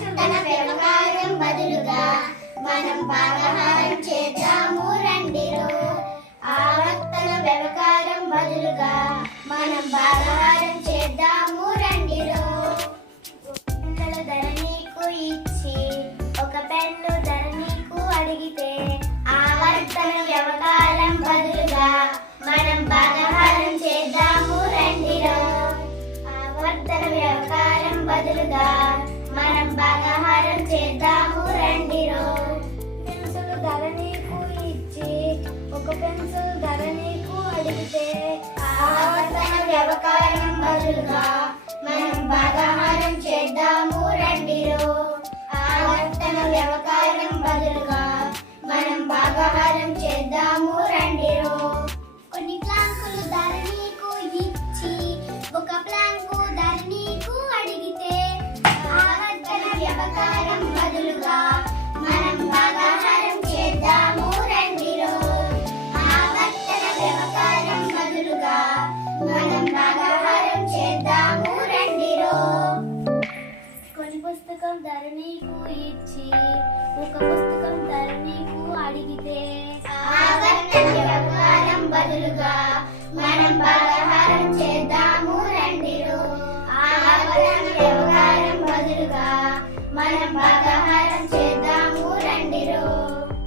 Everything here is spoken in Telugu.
ఆవర్తన వ్యవహారం బదులుగా మనం భాగహారం చేద్దాము రండిరో. ఆవర్తన వ్యవహారం బదులుగా మనం భాగహారం చేద్దాము రండిరో. పిల్లల ధర నీకు ఇచ్చి ఒక పెన్ను ధర నీకు అడిగితే ఆవర్తన వ్యవహారం బదులుగా మనం భాగహారం చేద్దాము రండిరో. ఆవర్తన వ్యవహారం బదులుగా మనం భాగహారం చేద్దాము రండిరో. పెన్సిల్ ధర నీకు ఇచ్చి ఒక పెన్సిల్ ధర నీకు అడిగితే ఆవర్తన వ్యవహారం బదులుగా మనం భాగహారం చేద్దాము రండిరో. ఆవర్తన వ్యవహారం బదులుగా మనం భాగహారం చేద్దాము రండిరో. కొన్ని ప్లాంకులు ధర నీకు ఇచ్చి ఒక ప్లాంకు ధర నీకు అడిగితే ఆవర్తన వ్యవహారం బదులుగా మనం భాగహారం చేద్దాము రండిరో. ఆవర్తన వ్యవహారం బదులుగా మనం భాగహారం చేద్దాము రండిరో. కొన్ని పుస్తకం ధర నీకు ఇచ్చి ఒక పుస్తకం ధర నీకు అడిగితే ఆవర్తన వ్యవహారం బదులుగా మనం